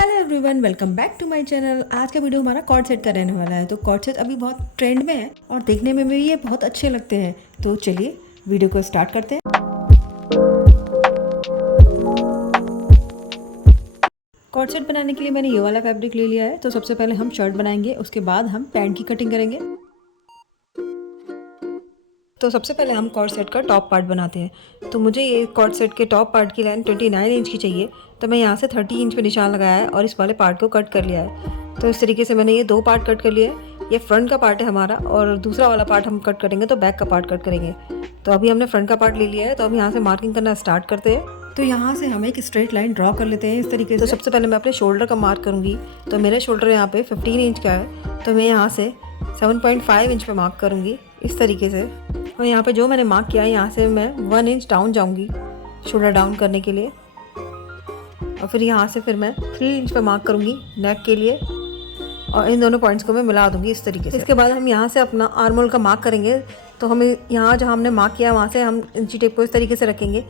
Hello everyone, welcome back to my channel. आज का video हमारा कॉर्ड सेट का रहने वाला है। तो कॉर्ड सेट अभी बहुत ट्रेंड में है और देखने में भी ये बहुत अच्छे लगते हैं। तो चलिए वीडियो को स्टार्ट करते हैं। कॉर्ड सेट बनाने के लिए मैंने ये वाला फैब्रिक ले लिया है। तो सबसे पहले हम शर्ट बनाएंगे, उसके बाद हम पैंट की कटिंग करेंगे। तो सबसे पहले हम कॉर्ड सेट का टॉप पार्ट बनाते हैं। तो मुझे ये कॉर्ड सेट के टॉप पार्ट की लाइन 29 इंच की चाहिए। तो मैं यहाँ से 30 इंच पे निशान लगाया है और इस वाले पार्ट को कट कर लिया है। तो इस तरीके से मैंने ये दो पार्ट कट कर लिया है। ये फ्रंट का पार्ट है हमारा और दूसरा वाला पार्ट हम कट करेंगे तो बैक का पार्ट कट करेंगे। तो अभी हमने फ्रंट का पार्ट ले लिया है। तो हम यहाँ से मार्किंग करना स्टार्ट करते हैं। तो यहाँ से हम एक स्ट्रेट लाइन ड्रॉ कर लेते हैं इस तरीके से। तो सबसे पहले मैं अपने शोल्डर का मार्क करूँगी। तो मेरा शोल्डर यहाँ पे 15 इंच का है। तो मैं यहाँ से 7.5 इंच पे मार्क करूँगी इस तरीके से। और यहाँ पे जो मैंने मार्क किया है यहाँ से मैं 1 इंच डाउन जाऊँगी शोल्डर डाउन करने के लिए। और फिर यहाँ से फिर मैं 3 इंच पे मार्क करूँगी नेक के लिए और इन दोनों पॉइंट्स को मैं मिला दूँगी इस तरीके से। इसके बाद हम यहाँ से अपना आर्म होल का मार्क करेंगे। तो हमें यहाँ जहाँ हमने मार्क किया वहाँ से हम इंची टेप को इस तरीके से रखेंगे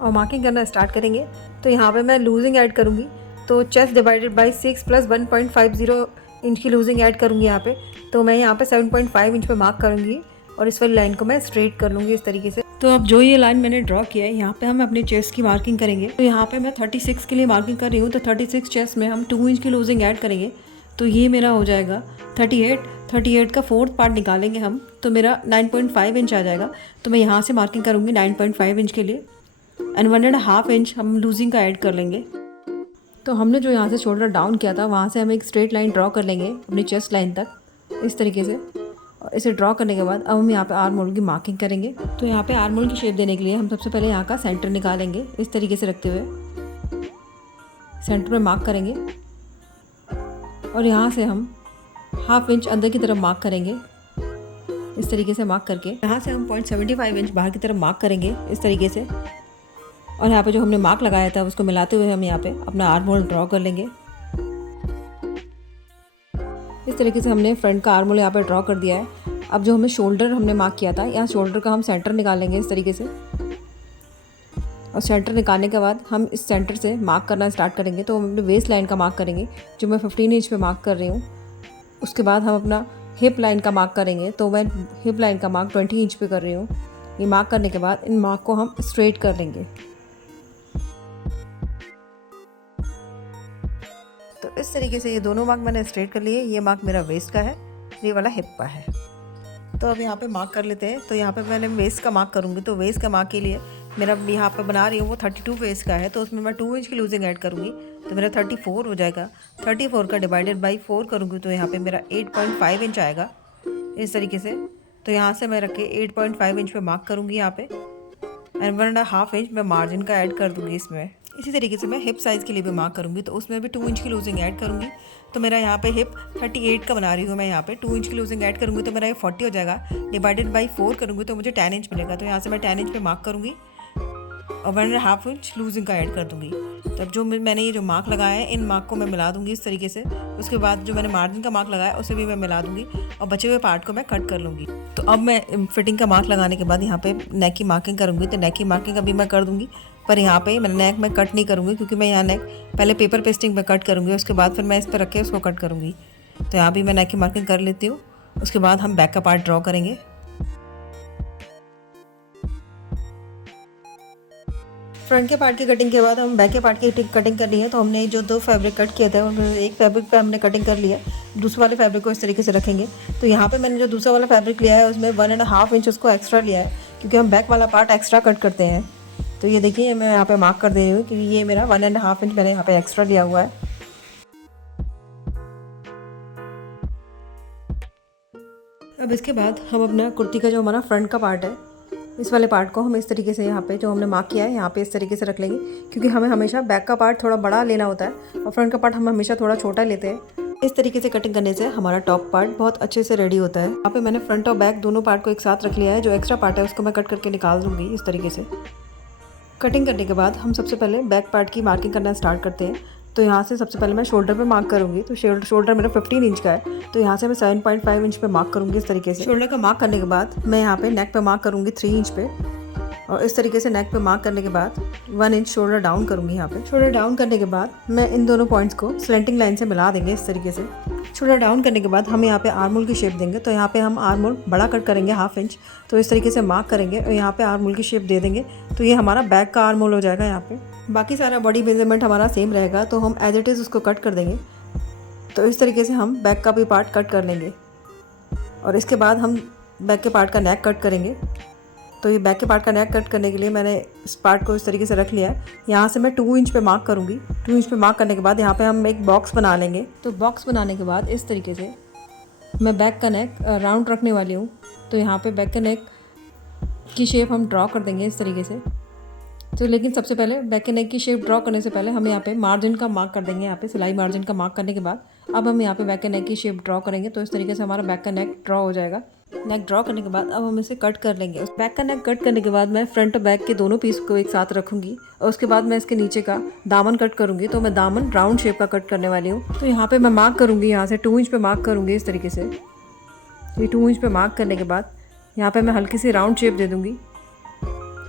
और मार्किंग करना स्टार्ट करेंगे। तो यहाँ पर मैं लूजिंग ऐड करूँगी। तो chest divided by 6 plus 1.50 inch की लूजिंग ऐड करूँगी यहाँ पे। तो मैं यहाँ पे 7.5 इंच पे मार्क करूँगी और इस वाली लाइन को मैं स्ट्रेट कर लूँगी इस तरीके से। तो अब जो ये लाइन मैंने ड्रॉ किया है यहाँ पे हम अपने चेस्ट की मार्किंग करेंगे। तो यहाँ पे मैं 36 के लिए मार्किंग कर रही हूँ। तो 36 चेस्ट में हम 2 इंच की लूजिंग ऐड करेंगे। तो ये मेरा हो जाएगा 38 का फोर्थ पार्ट निकालेंगे हम। तो मेरा 9.5 इंच आ जाएगा। तो मैं यहाँ से मार्किंग करूँगी 9.5 इंच के लिए एंड 1.5 इंच हम लूजिंग का ऐड कर लेंगे। तो हमने जो यहाँ से शोल्डर डाउन किया था वहाँ से हम एक स्ट्रेट लाइन ड्रॉ कर लेंगे अपनी चेस्ट लाइन तक इस तरीके से। और इसे ड्रॉ करने के बाद अब हम यहाँ पे आर्म होल की मार्किंग करेंगे। तो यहाँ पे आर्म होल की शेप देने के लिए हम सबसे पहले यहाँ का सेंटर निकालेंगे इस तरीके से रखते हुए सेंटर में मार्क करेंगे। और यहाँ से हम 1/2 इंच अंदर की तरफ मार्क करेंगे इस तरीके से मार्क करके। यहाँ से हम 0.75 इंच बाहर की तरफ मार्क करेंगे इस तरीके से। और यहाँ पे जो हमने मार्क लगाया था उसको मिलाते हुए हम यहाँ पे अपना आर्म होल ड्रॉ कर लेंगे। इस तरीके से हमने फ्रंट का आर्म होल यहाँ पे ड्रॉ कर दिया है। अब जो हमें शोल्डर हमने मार्क किया था यहाँ शोल्डर का हम सेंटर निकालेंगे इस तरीके से। और सेंटर निकालने के बाद हम इस सेंटर से मार्क करना स्टार्ट करेंगे। तो हम अपने वेस्ट लाइन का मार्क करेंगे जो मैं 15 इंच पे मार्क कर रही हूँ। उसके बाद हम अपना हिप लाइन का मार्क करेंगे। तो मैं हिप लाइन का मार्क 20 इंच पे कर रही हूँ। ये मार्क करने के बाद इन मार्क को हम स्ट्रेट कर लेंगे। तो इस तरीके से ये दोनों मार्क मैंने स्ट्रेट कर लिए। ये मार्क मेरा वेस्ट का है, ये वाला हिप का है। तो अब यहाँ पे मार्क कर लेते हैं। तो यहाँ पे मैंने वेस्ट का मार्क करूँगी। तो वेस्ट का मार्क के लिए मेरा यहाँ पे बना रही हूँ वो 32 वेस्ट का है। तो उसमें मैं 2 इंच की लूजिंग ऐड करूँगी। तो मेरा 34 हो जाएगा। 34 का डिवाइडेड बाई 4 करूँगी तो यहाँ पे मेरा 8.5 इंच आएगा इस तरीके से। तो यहाँ से मैं रख के 8.5 इंच पे मार्क करूँगी यहाँ पे एंड 1.5 इंच मैं मार्जिन का ऐड कर दूँगी इसमें। इसी तरीके से मैं हिप साइज़ के लिए भी मार्क करूँगी। तो उसमें भी 2 इंच की लूजिंग ऐड करूँगी। तो मेरा यहाँ पे हिप 38 का बना रही हूँ मैं। यहाँ पे 2 इंच की लूजिंग ऐड करूँगी तो मेरा ये 40 हो जाएगा। डिवाइडेड बाई 4 करूँगी तो मुझे 10 इंच मिलेगा। तो यहाँ से मैं 10 इंच पे मार्क करूँगी और 1.5 इंच लूजिंग का ऐड कर दूँगी। तब जो मैंने ये जो मार्क लगाया है इन मार्क को मैं मिला दूँगी इस तरीके से। उसके बाद जो मैंने मार्जिन का मार्क लगाया उसे भी मैं मिला दूँगी और बचे हुए पार्ट को मैं कट कर लूँगी। तो अब मैं फिटिंग का मार्क लगाने के बाद यहाँ पे नेक की मार्किंग करूँगी। तो नेक की मार्किंग अभी मैं कर दूँगी, पर यहाँ पे मैं नेक में कट नहीं करूँगी क्योंकि मैं यहाँ नेक पहले पेपर पेस्टिंग में कट करूँगी। उसके बाद फिर मैं इस पर रख के उसको कट करूँगी। तो यहाँ भी मैं नेक की मार्किंग कर लेती हूँ। उसके बाद हम बैक का पार्ट ड्रॉ करेंगे। फ्रंट के पार्ट की कटिंग के बाद हम बैक के पार्ट की कटिंग करनी है। तो हमने जो 2 फैब्रिक कट किए थे उनमें एक फैब्रिक पे हमने कटिंग कर लिया, दूसरे वाले फैब्रिक को इस तरीके से रखेंगे। तो यहाँ पे मैंने जो दूसरा वाला फैब्रिक लिया है उसमें 1.5 इंच उसको एक्स्ट्रा लिया है क्योंकि हम बैक वाला पार्ट एक्स्ट्रा कट करते हैं। तो ये देखिए मैं यहाँ पे मार्क कर दे रही हूँ कि ये मेरा 1.5 इंच मैंने यहाँ पे एक्स्ट्रा लिया हुआ है। अब इसके बाद हम अपना कुर्ती का जो हमारा फ्रंट का पार्ट है इस वाले पार्ट को हम इस तरीके से यहाँ पे जो हमने मार्क किया है यहाँ पे इस तरीके से रख लेंगे क्योंकि हमें हमेशा बैक का पार्ट थोड़ा बड़ा लेना होता है और फ्रंट का पार्ट हम हमेशा थोड़ा छोटा लेते हैं। इस तरीके से कटिंग करने से हमारा टॉप पार्ट बहुत अच्छे से रेडी होता है। यहाँ पे मैंने फ्रंट और बैक दोनों पार्ट को एक साथ रख लिया है। जो एक्स्ट्रा पार्ट है उसको मैं कट करके निकाल दूँगी इस तरीके से। कटिंग करने के बाद हम सबसे पहले बैक पार्ट की मार्किंग करना स्टार्ट करते हैं। तो यहाँ से सबसे पहले मैं शोल्डर पे मार्क करूँगी। तो शोल्डर मेरा 15 इंच का है। तो यहाँ से मैं 7.5 इंच पे मार्क करूँगी इस तरीके से। शोल्डर का मार्क करने के बाद मैं यहाँ पे नेक पे मार्क करूँगी 3 इंच पे और इस तरीके से नेक पे मार्क करने के बाद 1 इंच शोल्डर डाउन करूँगी। यहाँ पे शोल्डर डाउन करने के बाद मैं इन दोनों पॉइंट्स को स्लेंटिंग लाइन से मिला देंगे इस तरीके से। शोल्डर डाउन करने के बाद हम यहाँ पे आर्म होल की शेप देंगे। तो यहाँ पे हम आर्म होल बड़ा कट करेंगे 1/2 इंच, तो इस तरीके से मार्क करेंगे और यहाँ पे आर्म होल की शेप दे देंगे। तो ये हमारा बैक का आर्म होल हो जाएगा। यहाँ पे बाकी सारा बॉडी मेजरमेंट हमारा सेम रहेगा, तो हम एज इट इज़ उसको कट कर देंगे। तो इस तरीके से हम बैक का भी पार्ट कट कर लेंगे और इसके बाद हम बैक के पार्ट का नेक कट करेंगे। तो ये बैक के पार्ट का नेक कट करने के लिए मैंने इस पार्ट को इस तरीके से रख लिया है। यहाँ से मैं 2 इंच पे मार्क करूँगी। 2 इंच पे मार्क करने के बाद यहाँ पे हम एक बॉक्स बना लेंगे। तो बॉक्स बनाने के बाद इस तरीके से मैं बैक का नेक राउंड रखने वाली हूँ। तो यहाँ पे बैक के नेक की शेप हम ड्रॉ कर देंगे इस तरीके से। तो लेकिन सबसे पहले बैक के नेक की शेप ड्रॉ करने से पहले हम यहाँ पे मार्जिन का मार्क कर देंगे। यहाँ पे सिलाई मार्जिन का मार्क करने के बाद अब हम यहाँ पे बैक के नेक की शेप ड्रॉ करेंगे। तो इस तरीके से हमारा बैक का नेक ड्रॉ हो जाएगा। नेक ड्रॉ करने के बाद अब हम इसे कट कर लेंगे। उस बैक का नेक कट करने के बाद मैं फ्रंट और बैक के दोनों पीस को एक साथ रखूँगी और उसके बाद मैं इसके नीचे का दामन कट करूँगी। तो मैं दामन राउंड शेप का कट करने वाली हूँ। तो यहाँ पे मैं मार्क करूँगी, यहाँ से 2 इंच पे मार्क करूँगी इस तरीके से। ये 2 इंच पे मार्क करने के बाद यहाँ पे मैं हल्की सी राउंड शेप दे दूँगी।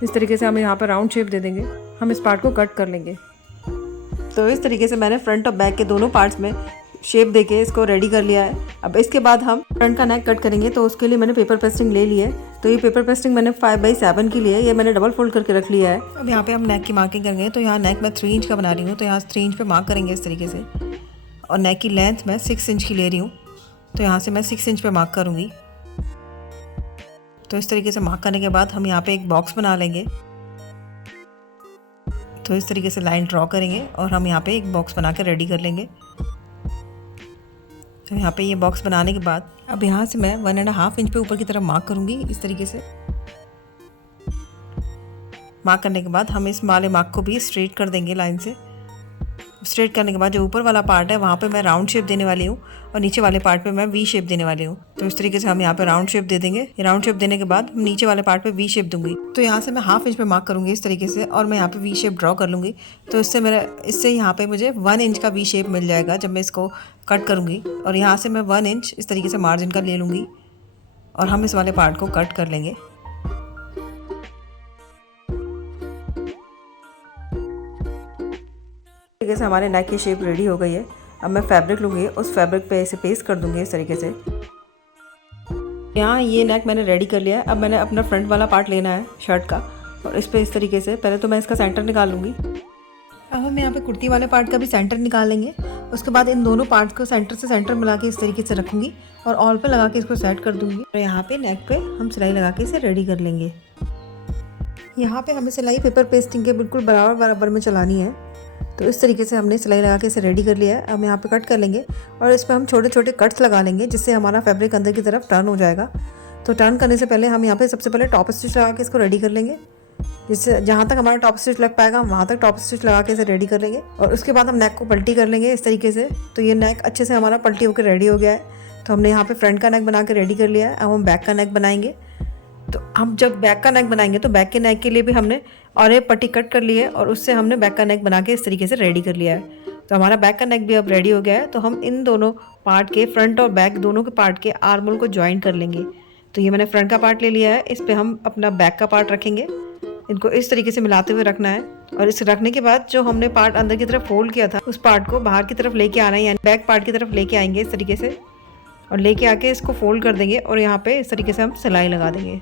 इस तरीके से हम यहाँ पर राउंड शेप दे देंगे। हम इस पार्ट को कट कर लेंगे। तो इस तरीके से मैंने फ्रंट और बैक के दोनों पार्ट्स में शेप देके इसको रेडी कर लिया है। अब इसके बाद हम फ्रंट का नेक कट करेंगे। तो उसके लिए मैंने पेपर पेस्टिंग ले ली है। तो ये पेपर पेस्टिंग मैंने 5/7 की ली है। ये मैंने डबल फोल्ड करके रख लिया है। अब यहाँ पे हम नेक की मार्किंग करेंगे। तो यहाँ नेक मैं 3 इंच का बना रही हूँ। तो यहाँ 3 इंच पे मार्क करेंगे इस तरीके से। और नेक की लेंथ मैं 6 इंच की ले रही हूँ। तो यहाँ से मैं 6 इंच पे मार्क करूँगी। तो इस तरीके से मार्क करने के बाद हम यहाँ पे एक बॉक्स बना लेंगे। तो इस तरीके से लाइन ड्रॉ करेंगे और हम यहाँ पे एक बॉक्स बना कर रेडी कर लेंगे। तो यहाँ पे ये बॉक्स बनाने के बाद अब यहाँ से मैं 1.5 इंच पे ऊपर की तरफ मार्क करूँगी इस तरीके से। मार्क करने के बाद हम इस वाले मार्क को भी स्ट्रेट कर देंगे लाइन से। स्ट्रेट करने के बाद जो ऊपर वाला पार्ट है वहाँ पे मैं राउंड शेप देने वाली हूँ और नीचे वाले पार्ट पे मैं वी शेप देने वाली हूँ। तो इस तरीके से हम यहाँ पे राउंड शेप दे देंगे। राउंड शेप देने के बाद हम नीचे वाले पार्ट पे वी शेप दूंगी। तो यहाँ से मैं 1/2 इंच पे मार्क करूँगी इस तरीके से और मैं यहाँ पे वी शेप ड्रॉ कर लूँगी। तो इससे यहाँ पे मुझे 1 इंच का वी शेप मिल जाएगा जब मैं इसको कट करूँगी। और यहाँ से मैं 1 इंच इस तरीके से मार्जिन का ले लूँगी और हम इस वाले पार्ट को कट कर लेंगे। तरीके से हमारे नेक की शेप रेडी हो गई है। अब मैं फैब्रिक लूँगी, उस फैब्रिक पे इसे पेस्ट कर दूँगी इस तरीके से। यहाँ ये नेक मैंने रेडी कर लिया है। अब मैंने अपना फ्रंट वाला पार्ट लेना है शर्ट का और इस पे इस तरीके से पहले तो मैं इसका सेंटर निकाल लूँगी। अब हम यहाँ पे कुर्ती वाले पार्ट का भी सेंटर निकालेंगे। उसके बाद इन दोनों पार्ट्स को सेंटर से सेंटर मिला के इस तरीके से रखूँगी और ऑल पे लगा के इसको सेट कर दूँगी। और यहाँ पे नेक पे हम सिलाई लगा के इसे रेडी कर लेंगे। यहाँ पे हमें सिलाई पेपर पेस्टिंग के बिल्कुल बराबर बराबर में चलानी है। तो इस तरीके से हमने सिलाई लगा के इसे रेडी कर लिया है। अब यहाँ पे कट कर लेंगे और इस पर हम छोटे छोटे कट्स लगा लेंगे जिससे हमारा फैब्रिक अंदर की तरफ टर्न हो जाएगा। तो टर्न करने से पहले हम यहाँ पे सबसे पहले टॉप स्टिच लगा के इसको रेडी कर लेंगे। जिससे जहाँ तक हमारा टॉप स्टिच लग पाएगा वहाँ तक टॉप स्टिच लगा के इसे रेडी कर लेंगे और उसके बाद हम नेक को पल्टी कर लेंगे इस तरीके से। तो ये नेक अच्छे से हमारा पल्टी होकर रेडी हो गया है। तो हमने यहाँ पे फ्रंट का नेक बना के रेडी कर लिया है। अब हम बैक का नेक बनाएंगे। तो हम जब बैक का नेक बनाएंगे तो बैक के नेक के लिए भी हमने और एक पट्टी कट कर ली है और उससे हमने बैक का नेक बना के इस तरीके से रेडी कर लिया है। तो हमारा बैक का नेक भी अब रेडी हो गया है। तो हम इन दोनों पार्ट के फ्रंट और बैक दोनों के पार्ट के आर्म होल को ज्वाइन कर लेंगे। तो ये मैंने फ्रंट का पार्ट ले लिया है, इस पर हम अपना बैक का पार्ट रखेंगे। इनको इस तरीके से मिलाते हुए रखना है और इसे रखने के बाद जो हमने पार्ट अंदर की तरफ फोल्ड किया था उस पार्ट को बाहर की तरफ लेके आना है, यानी बैक पार्ट की तरफ लेके आएंगे इस तरीके से और लेके आके इसको फोल्ड कर देंगे और यहाँ पे इस तरीके से हम सिलाई लगा देंगे।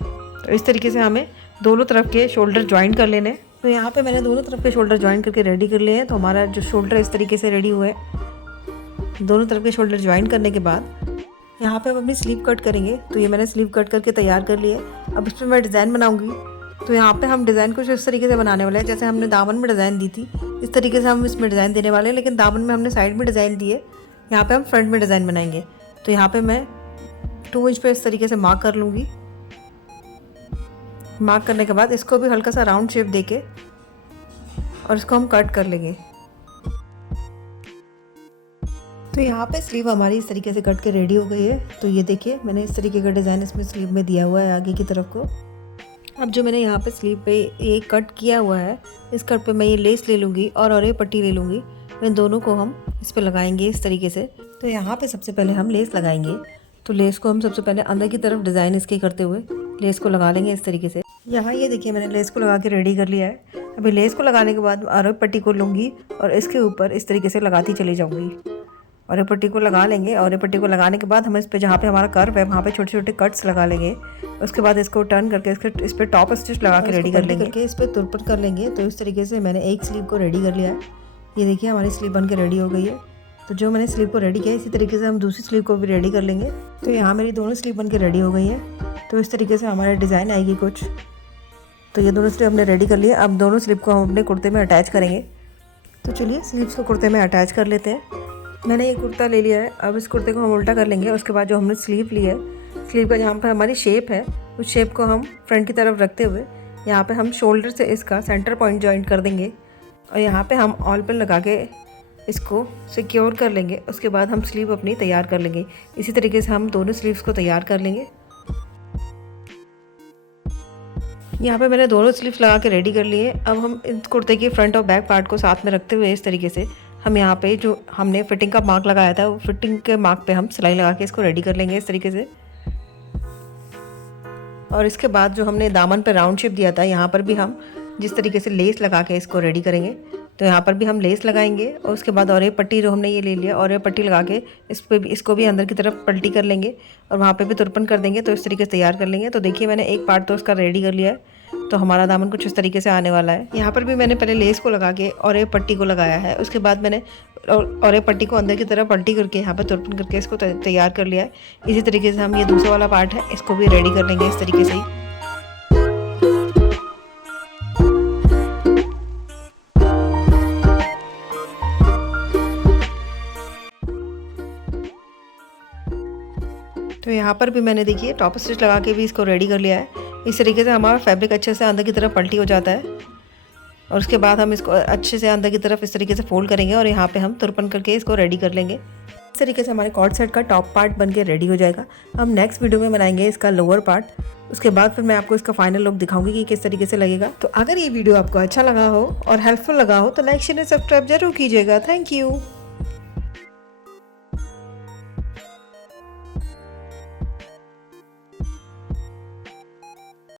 तो इस तरीके से हमें दोनों तरफ के शोल्डर ज्वाइन कर लेने। तो यहाँ पे मैंने दोनों तरफ के शोल्डर ज्वाइन करके रेडी कर लिए हैं। तो हमारा जो शोल्डर इस तरीके से रेडी हुए हैं। दोनों तरफ के शोल्डर ज्वाइन करने के बाद यहाँ पे हम अपनी स्लीव कट करेंगे। तो ये मैंने स्लीव कट करके तैयार कर लिए। अब इस पर मैं डिज़ाइन बनाऊँगी। तो यहाँ पे हम डिज़ाइन कुछ इस तरीके से बनाने वाले हैं जैसे हमने दामन में डिज़ाइन दी थी, इस तरीके से हम इसमें डिज़ाइन देने वाले हैं। लेकिन दामन में हमने साइड में डिज़ाइन दी है, यहाँ पे हम फ्रंट में डिज़ाइन बनाएंगे। तो यहाँ पे मैं 2 इंच पे इस तरीके से मार्क कर लूँगी। मार्क करने के बाद इसको भी हल्का सा राउंड शेप देके और इसको हम कट कर लेंगे। तो यहाँ पे स्लीव हमारी इस तरीके से कट के रेडी हो गई है। तो ये देखिए मैंने इस तरीके का डिज़ाइन इसमें स्लीव में दिया हुआ है आगे की तरफ को। अब जो मैंने यहाँ पे स्लीव पे ये कट किया हुआ है, इस कट पे मैं ये लेस ले लूँगी और ये पट्टी ले लूँगी। इन दोनों को हम इस पे लगाएंगे इस तरीके से। तो यहाँ पे सबसे पहले हम लेस लगाएंगे। तो लेस को हम सबसे पहले अंदर की तरफ डिज़ाइन इसके करते हुए लेस को लगा लेंगे इस तरीके से। यहाँ ये देखिए मैंने लेस को लगा के रेडी कर लिया है। अभी लेस को लगाने के बाद आरे पट्टी को लूँगी और इसके ऊपर इस तरीके से लगाती चली जाऊँगी। और ये पट्टी को लगा लेंगे और ये पट्टी को लगाने के बाद हम इस पे जहाँ पे हमारा कर्व है वहाँ पे छोटे छोटे कट्स लगा लेंगे। उसके बाद इसको टर्न करके इस पे टॉप स्टिच लगा के रेडी कर लेंगे। इस पर तुरपट कर लेंगे। तो इस तरीके से मैंने एक स्लीव को रेडी कर लिया है। ये देखिए हमारी स्लीव बन के रेडी हो गई है। तो जो मैंने स्लीव को रेडी किया इसी तरीके से हम दूसरी स्लीव को भी रेडी कर लेंगे। तो यहाँ मेरी दोनों स्लीव बन के रेडी हो गई है। तो इस तरीके से हमारा डिज़ाइन आएगी कुछ। तो ये दोनों स्लीव हमने रेडी कर लिया। अब दोनों स्लीव को हम अपने कुर्ते में अटैच करेंगे। तो चलिए स्लीव्स को कुर्ते में अटैच कर लेते हैं। मैंने ये कुर्ता ले लिया है। अब इस कुर्ते को हम उल्टा कर लेंगे। उसके बाद जो हमने स्लीव ली है, स्लीव का जहाँ पर हमारी शेप है उस शेप को हम फ्रंट की तरफ रखते हुए यहाँ पे हम शोल्डर से इसका सेंटर पॉइंट जॉइंट कर देंगे और यहाँ पे हम ऑल पिन लगा के इसको सिक्योर कर लेंगे। उसके बाद हम स्लीव अपनी तैयार कर लेंगे। इसी तरीके से हम दोनों स्लीव्स को तैयार कर लेंगे। यहाँ पे मैंने दोनों स्लीव्स लगा के रेडी कर लिए। अब हम इस कुर्ते के फ्रंट और बैक पार्ट को साथ में रखते हुए इस तरीके से हम यहाँ पे जो हमने फिटिंग का मार्क लगाया था वो फिटिंग के मार्क पे हम सिलाई लगा के इसको रेडी कर लेंगे इस तरीके से। और इसके बाद जो हमने दामन पे राउंड शेप दिया था यहाँ पर भी हम जिस तरीके से लेस लगा के इसको रेडी करेंगे। तो यहाँ पर भी हम लेस लगाएंगे और उसके बाद और ये पट्टी जो हमने ये ले लिया और ये पट्टी लगा के इसको भी अंदर की तरफ पलटी कर लेंगे और वहाँ पे भी तुरपन कर देंगे। तो इस तरीके से तैयार कर लेंगे। तो देखिए मैंने एक पार्ट तो उसका रेडी कर लिया है। तो हमारा दामन कुछ इस तरीके से आने वाला है। यहाँ पर भी मैंने पहले लेस को लगा के और ये पट्टी को लगाया है। उसके बाद मैंने और ये पट्टी को अंदर की तरफ पलटी करके यहाँ पर तुरपन करके इसको तैयार कर लिया है। इसी तरीके से हम ये दूसरा वाला पार्ट है इसको भी रेडी कर लेंगे इस तरीके से ही। तो यहाँ पर भी मैंने देखिए टॉप स्टिच लगा के भी इसको रेडी कर लिया है। इस तरीके से हमारा फैब्रिक अच्छे से अंदर की तरफ पलटी हो जाता है और उसके बाद हम इसको अच्छे से अंदर की तरफ इस तरीके से फोल्ड करेंगे और यहाँ पे हम तुरपन करके इसको रेडी कर लेंगे। इस तरीके से हमारे कॉर्ड सेट का टॉप पार्ट बन के रेडी हो जाएगा। हम नेक्स्ट वीडियो में बनाएंगे इसका लोअर पार्ट। उसके बाद फिर मैं आपको इसका फाइनल लुक दिखाऊंगी कि किस तरीके से लगेगा। तो अगर ये वीडियो आपको अच्छा लगा हो और हेल्पफुल लगा हो तो लाइक शेयर सब्सक्राइब जरूर कीजिएगा। Thank you.